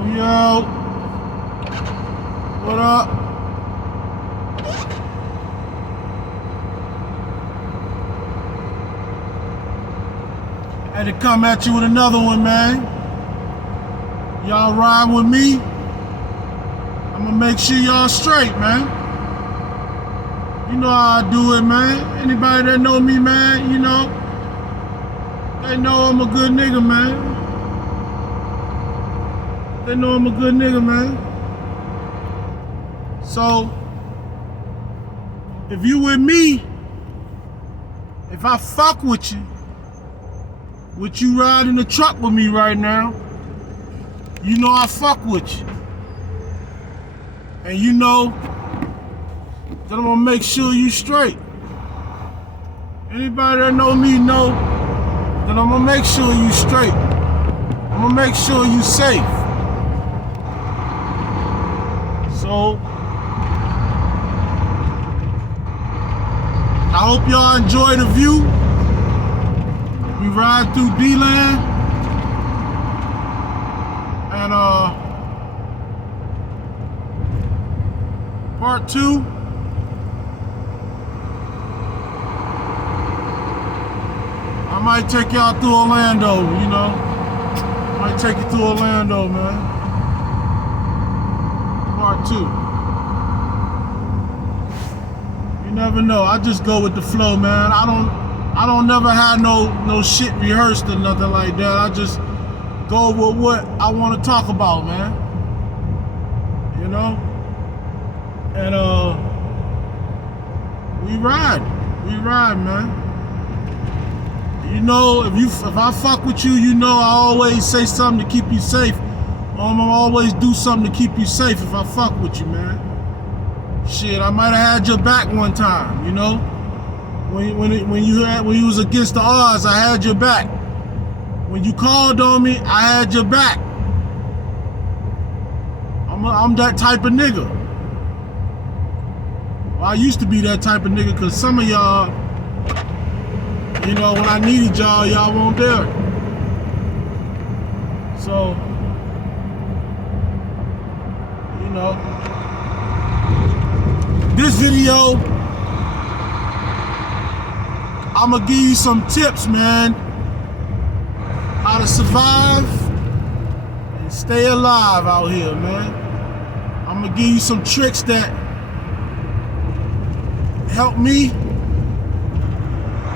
Yo, what up? Had to come at you with another one, man. Y'all ride with me? I'ma make sure y'all straight, man. You know how I do it, man. Anybody that know me, man, you know, they know I'm a good nigga, man. They know I'm a good nigga, man. So, if you with me, if I fuck with you ride in the truck with me right now, you know I fuck with you. And you know that I'm gonna make sure you straight. Anybody that know me know that I'm gonna make sure you straight. I'm gonna make sure you safe. So, I hope y'all enjoy the view. We ride through D-Land. And part 2. I might take y'all through Orlando, you know. Might take you through Orlando, man. Part 2. You never know. I just go with the flow, man. I don't never have no shit rehearsed or nothing like that. I just go with what I want to talk about, man. You know? And we ride, man. You know, if I fuck with you, you know I always say something to keep you safe. I'm gonna always do something to keep you safe if I fuck with you, man. Shit, I might have had your back one time, you know? When you was against the odds, I had your back. When you called on me, I had your back. I'm that type of nigga. Well, I used to be that type of nigga because some of y'all, you know, when I needed y'all, y'all weren't there. So, you know, this video, I'm gonna give you some tips, man, how to survive and stay alive out here, man. I'm gonna give you some tricks that help me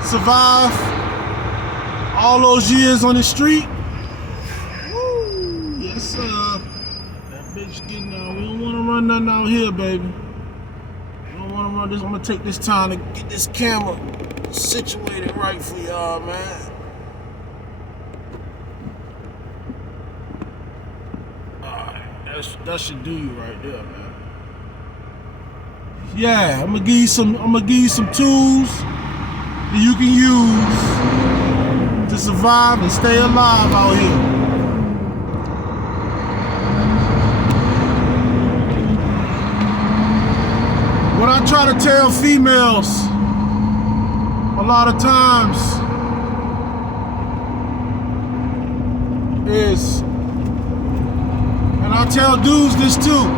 survive all those years on the street. Woo, yes, sir. That bitch getting out. We don't wanna run nothing out here, baby. We don't wanna run this. I'm gonna take this time to get this camera situated right for y'all, man. That should do you right there, man. Yeah, I'm gonna give you some tools that you can use to survive and stay alive out here. What I try to tell females a lot of times is, and I tell dudes this too,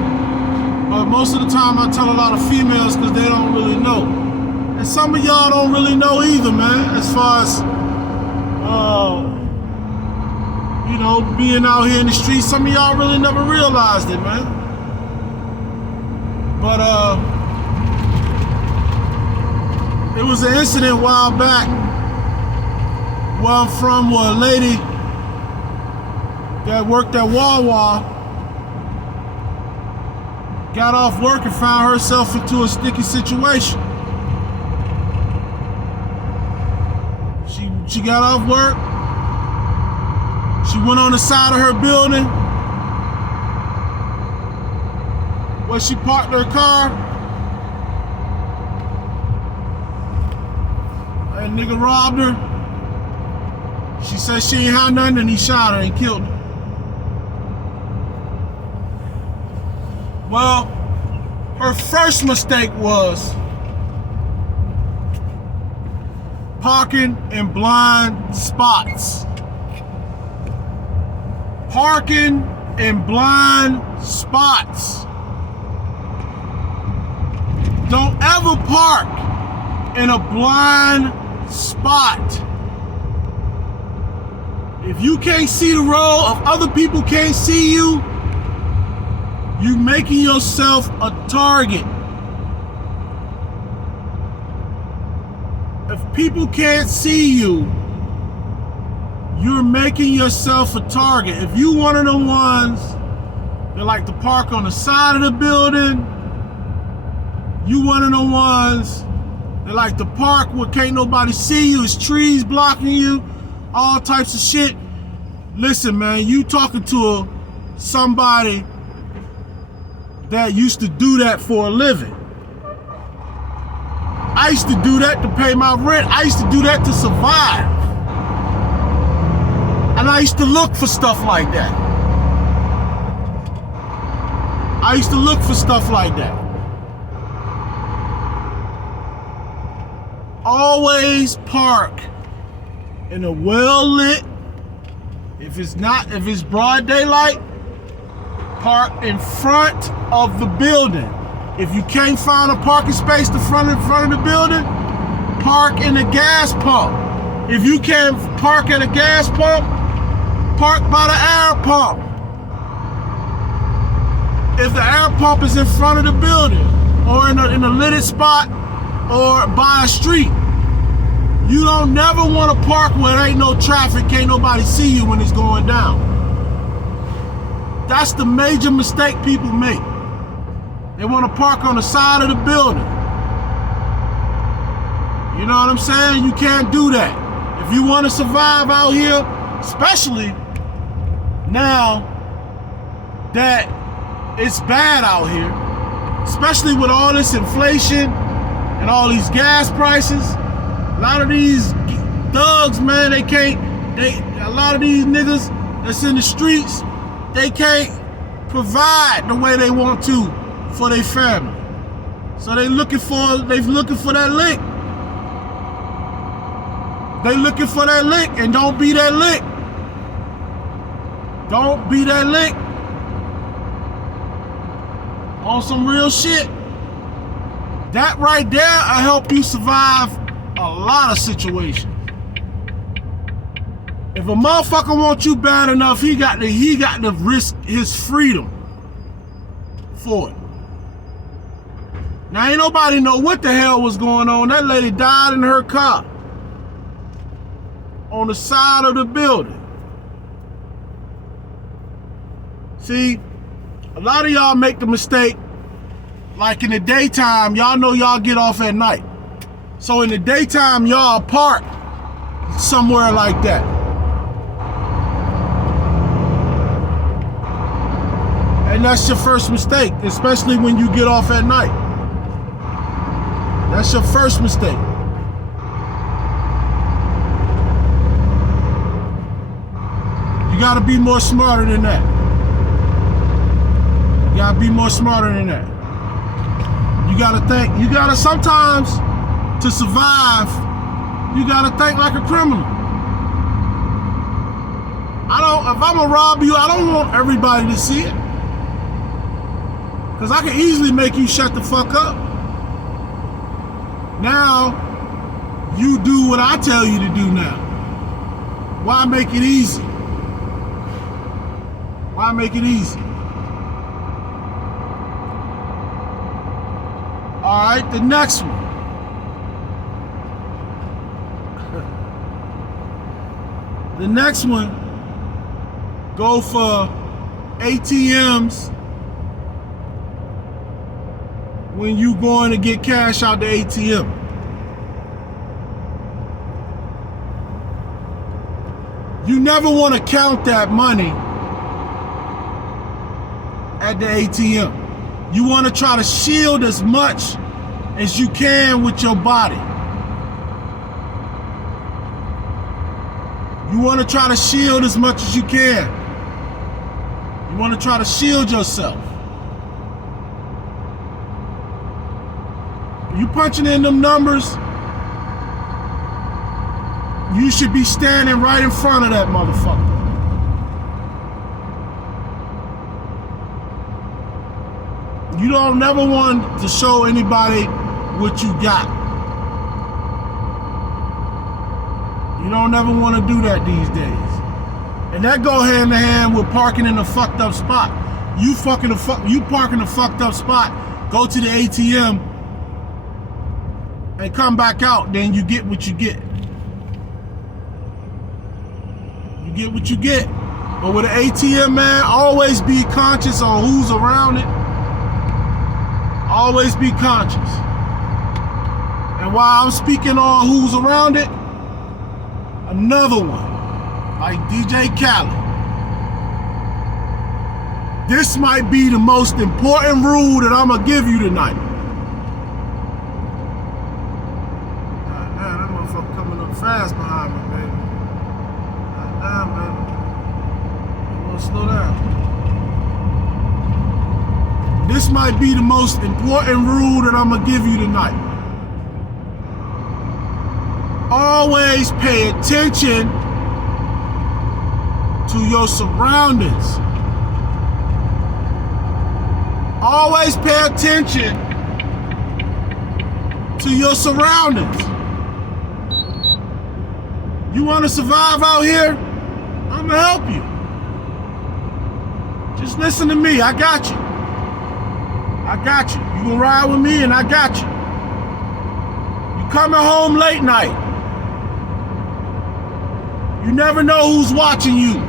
but most of the time I tell a lot of females because they don't really know. And some of y'all don't really know either, man, as far as, you know, being out here in the streets. Some of y'all really never realized it, man. But, it was an incident a while back where I'm from, where a lady that worked at Wawa got off work and found herself into a sticky situation. She got off work, she went on the side of her building where she parked her car. That nigga robbed her. She said she ain't had nothing and he shot her and killed her. Well, her first mistake was parking in blind spots. Parking in blind spots. Don't ever park in a blind spot. If you can't see the road, if other people can't see you, you're making yourself a target. If people can't see you, you're making yourself a target. If you one of the ones that like to park on the side of the building, you one of the ones that like to park where can't nobody see you, it's trees blocking you, all types of shit. Listen, man, you talking to somebody that used to do that for a living. I used to do that to pay my rent. I used to do that to survive. And I used to look for stuff like that. I used to look for stuff like that. Always park in a well-lit, if it's broad daylight, park in front of the building. If you can't find a parking space in front of the building, park in the gas pump. If you can't park at a gas pump, park by the air pump. If the air pump is in front of the building or in a lit spot or by a street, you don't never want to park where there ain't no traffic, can't nobody see you when it's going down. That's the major mistake people make. They want to park on the side of the building. You know what I'm saying? You can't do that. If you want to survive out here, especially now that it's bad out here, especially with all this inflation and all these gas prices, a lot of these thugs, man, a lot of these niggas that's in the streets, they can't provide the way they want to for their family. So they looking for that lick. They looking for that lick, and don't be that lick. Don't be that lick. On some real shit. That right there will help you survive a lot of situations. If a motherfucker wants you bad enough, he got to risk his freedom for it. Now ain't nobody know what the hell was going on. That lady died in her car on the side of the building. See, a lot of y'all make the mistake, like in the daytime, y'all know y'all get off at night. So in the daytime, y'all park somewhere like that. And that's your first mistake, especially when you get off at night. That's your first mistake. You gotta be more smarter than that. You gotta be more smarter than that. You gotta think, you gotta sometimes, to survive, you gotta think like a criminal. If I'm gonna rob you, I don't want everybody to see it. Cause I can easily make you shut the fuck up. Now, you do what I tell you to do now. Why make it easy? Why make it easy? All right, the next one. The next one, go for ATMs when you going to get cash out the ATM. You never want to count that money at the ATM. You want to try to shield as much as you can with your body. You want to try to shield as much as you can. You want to try to shield yourself. You punching in them numbers, you should be standing right in front of that motherfucker. You don't never want to show anybody what you got. You don't ever want to do that these days. And that go hand in hand with parking in a fucked up spot. You park in a fucked up spot, go to the ATM and come back out, then you get what you get. You get what you get. But with an ATM, man, always be conscious on who's around it. Always be conscious. And while I'm speaking on who's around it, another one, like DJ Khaled. This might be the most important rule that I'm gonna give you tonight. God damn, that motherfucker coming up fast behind me, baby. God damn, baby. I wanna slow down. This might be the most important rule that I'm gonna give you tonight. Always pay attention to your surroundings. Always pay attention to your surroundings. You want to survive out here? I'm gonna help you. Just listen to me. I got you. I got you. You gonna ride with me and I got you. You coming home late night. You never know who's watching you.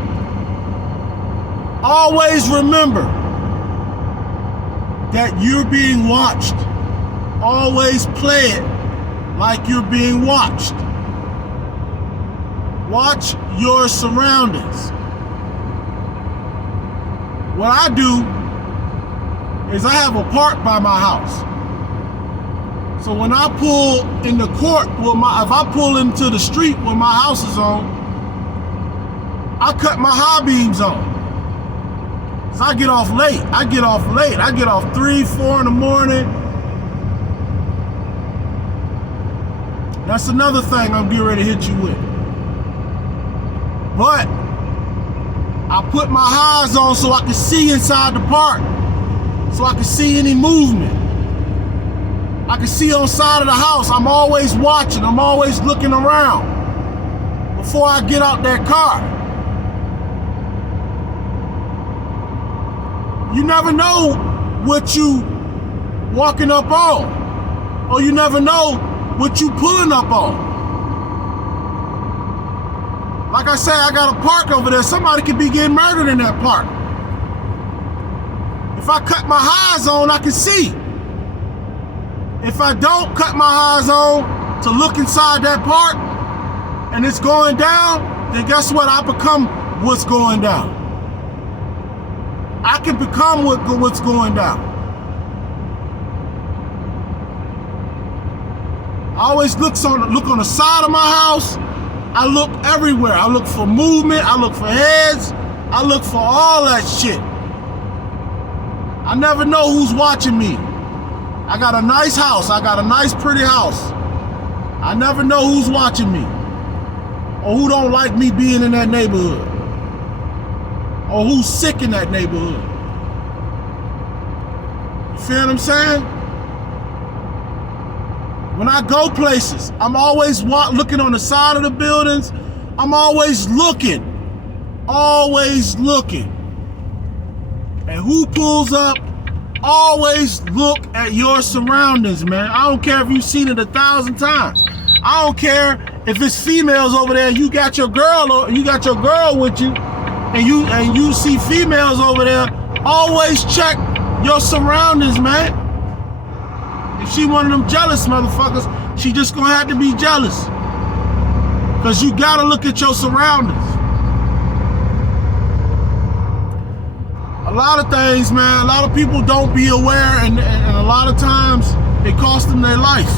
Always remember that you're being watched. Always play it like you're being watched. Watch your surroundings. What I do is I have a park by my house. So when I pull in the court, if I pull into the street where my house is on, I cut my high beams on. So I get off late. I get off 3, 4 in the morning. That's another thing I'm getting ready to hit you with. But I put my highs on so I can see inside the park. So I can see any movement. I can see on the side of the house. I'm always watching. I'm always looking around before I get out that car. You never know what you walking up on, or you never know what you pulling up on. Like I said, I got a park over there. Somebody could be getting murdered in that park. If I cut my highs on, I can see. If I don't cut my highs on to look inside that park and it's going down, then guess what? I become what's going down. I can become what's going down. I always look on the side of my house. I look everywhere. I look for movement. I look for heads. I look for all that shit. I never know who's watching me. I got a nice house. I got a nice, pretty house. I never know who's watching me or who don't like me being in that neighborhood, or who's sick in that neighborhood. You feel what I'm saying? When I go places, I'm always looking on the side of the buildings. I'm always looking. And who pulls up? Always look at your surroundings, man. I don't care if you've seen it 1,000 times. I don't care if it's females over there. You got your girl with you. And you see females over there, always check your surroundings, man. If she one of them jealous motherfuckers, she just gonna have to be jealous. Cause you gotta look at your surroundings. A lot of things, man, a lot of people don't be aware, and a lot of times it costs them their life.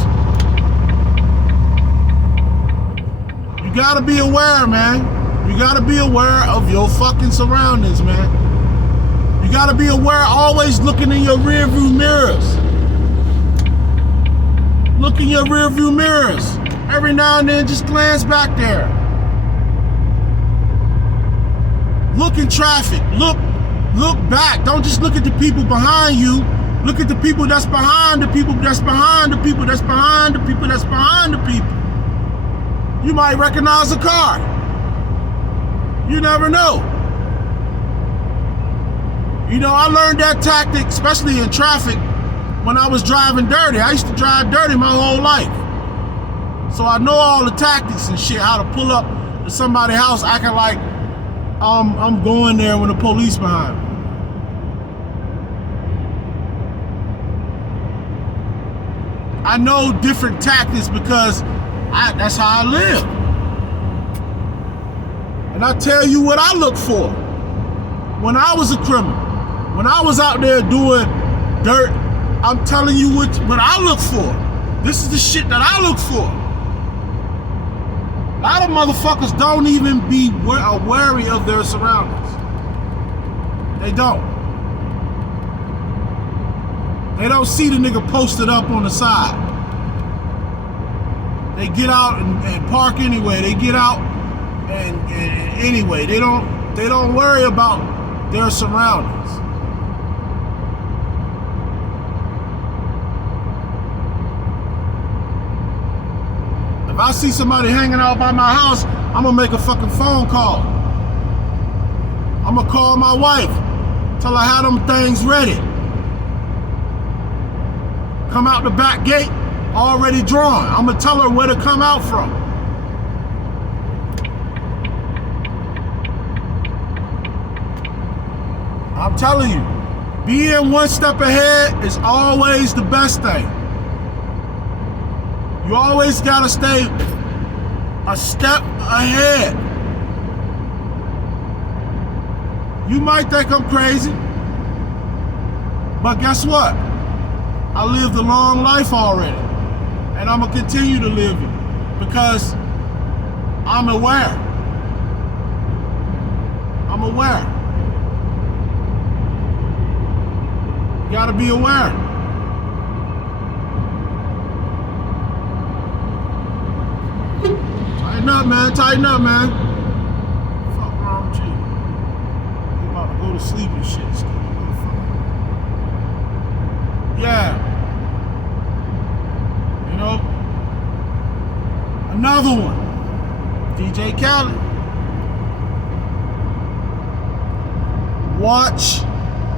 You gotta be aware, man. You gotta be aware of your fucking surroundings, man. You gotta be aware, always looking in your rear view mirrors. Look in your rear view mirrors. Every now and then, just glance back there. Look in traffic. Look back. Don't just look at the people behind you. Look at the people that's behind the people that's behind the people that's behind the people that's behind the people. You might recognize a car. You never know. You know, I learned that tactic, especially in traffic, when I was driving dirty. I used to drive dirty my whole life. So I know all the tactics and shit, how to pull up to somebody's house acting like I'm going there when the police behind me. I know different tactics because that's how I live. And I tell you what I look for. When I was a criminal, when I was out there doing dirt, I'm telling you what I look for. This is the shit that I look for. A lot of motherfuckers don't even be wary of their surroundings. They don't. They don't see the nigga posted up on the side. They get out and park anyway. They get out and anyway. They don't worry about their surroundings. If I see somebody hanging out by my house, I'm gonna make a fucking phone call. I'm gonna call my wife, tell her how them things ready. Come out the back gate, already drawn. I'm gonna tell her where to come out from. I'm telling you, being one step ahead is always the best thing. You always gotta stay a step ahead. You might think I'm crazy, but guess what? I lived a long life already, and I'm gonna continue to live it because I'm aware. I'm aware. You gotta be aware. Tighten up, man. Tighten up, man. Fuck wrong with you? You about to go to sleep and shit. Yeah. You know? Another one. DJ Khaled.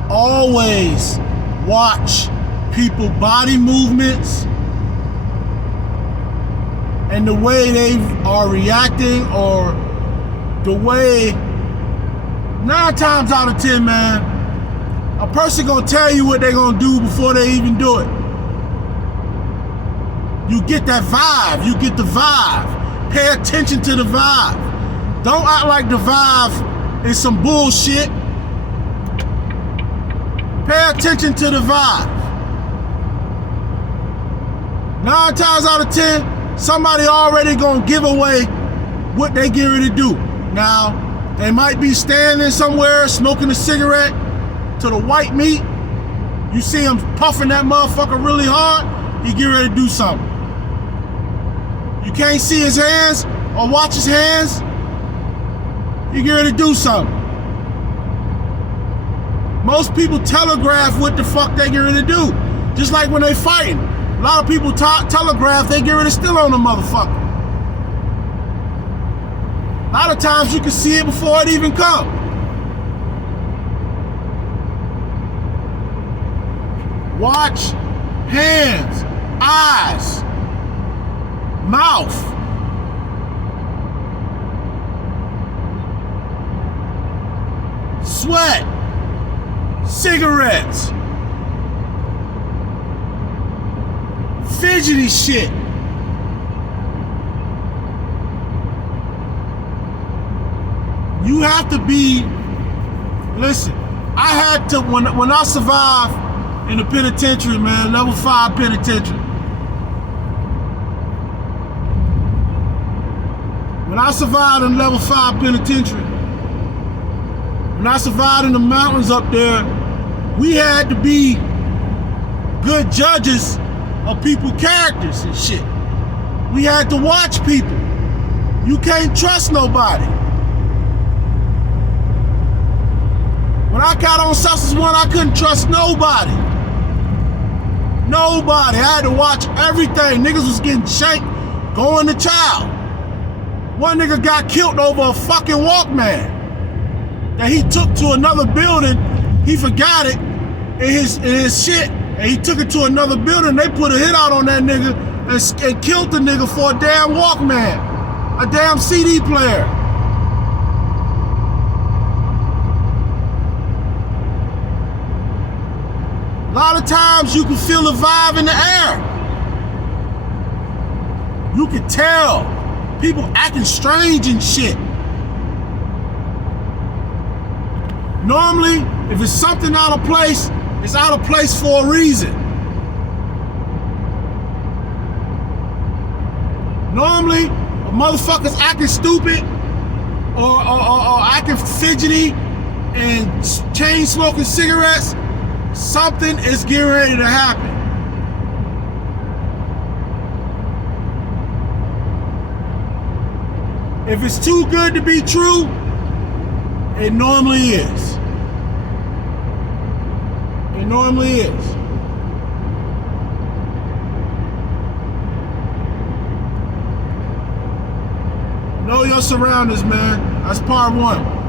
Always watch people body movements and the way they are reacting, or the way 9 times out of 10, man, a person gonna tell you what they gonna do before they even do it. You get that vibe, you get the vibe. Pay attention to the vibe. Don't act like the vibe is some bullshit. Pay attention to the vibe. 9 times out of 10, somebody already gonna give away what they get ready to do. Now, they might be standing somewhere smoking a cigarette to the white meat. You see him puffing that motherfucker really hard, he get ready to do something. You can't see his hands or watch his hands, he get ready to do something. Most people telegraph what the fuck they get ready to do. Just like when they fighting. A lot of people telegraph they get ready to steal on a motherfucker. A lot of times you can see it before it even comes. Watch hands, eyes, mouth. Sweat, cigarettes, fidgety shit. You have to be, listen, I had to, when I survived in the penitentiary, man, level 5 penitentiary. When I survived in level 5 penitentiary, when I survived in the mountains up there, we had to be good judges of people's characters and shit. We had to watch people. You can't trust nobody. When I got on Substance 1, I couldn't trust nobody. Nobody. I had to watch everything. Niggas was getting shanked, going to child. One nigga got killed over a fucking Walkman that he took to another building. He forgot it in his shit, and he took it to another building. They put a hit out on that nigga and killed the nigga for a damn Walkman, a damn CD player. A lot of times you can feel the vibe in the air. You can tell people acting strange and shit. Normally, if it's something out of place, it's out of place for a reason. Normally, a motherfucker's acting stupid or acting fidgety and chain smoking cigarettes. Something is getting ready to happen. If it's too good to be true, it normally is. It normally is. Know your surroundings, man. That's part one.